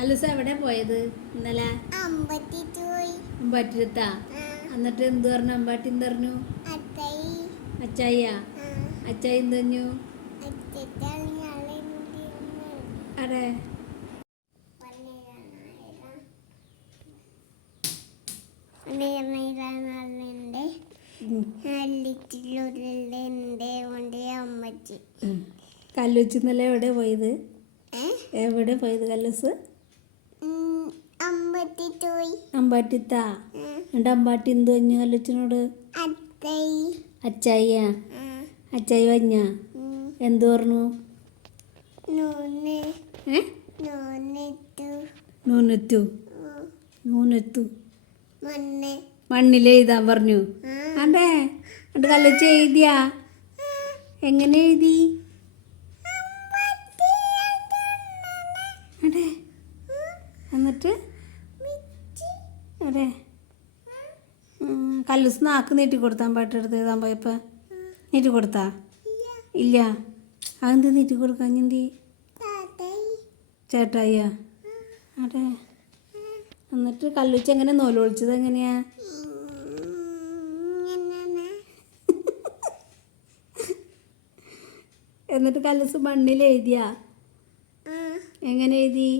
അല്ലൂസ എവിടെ പോയത് ഇന്നലെ? അമ്പാട്ടിരുത്താ. എന്നിട്ട് എന്ത് പറഞ്ഞു? അമ്പാട്ടി എന്ത് പറഞ്ഞു? അച്ചായിയ അച്ചായി എന്ത് പറഞ്ഞു? അതെ കല്ലൂച്ച് ഇന്നലെ എവിടെ പോയത്? എവിടെ പോയത് കല്ലൂസ്? അമ്പാട്ടിത്താ. എന്നിട്ട് അമ്പാട്ടി എന്ത് പറഞ്ഞു കല്ലൂച്ചിനോട്? അച്ചായിയ അച്ചായി വഞ്ഞ എന്ത് പറഞ്ഞു? നൂനെത്തു മണ്ണിലെഴുതാൻ പറഞ്ഞു. അതെ. എന്നിട്ട് കല്ലൂച്ച് എഴുതിയാ? എങ്ങനെ എഴുതി? അതെ. എന്നിട്ട് അതെ കല്ലൂസ് നാക്ക് നീട്ടി കൊടുത്താൻ പാട്ടെടുത്ത് എഴുതാൻ പോയപ്പോൾ നീട്ടി കൊടുത്താ? ഇല്ല. അതെന്ത് നീട്ടി കൊടുക്കാൻ എന്തി? ചേട്ടായിയാ? അതെ. എന്നിട്ട് കല്ലൂച്ച് എങ്ങനെ നൂലൊളിച്ചത് എങ്ങനെയാ? എന്നിട്ട് കല്ലൂസ് മണ്ണിൽ എഴുതിയാ? എങ്ങനെ എഴുതി?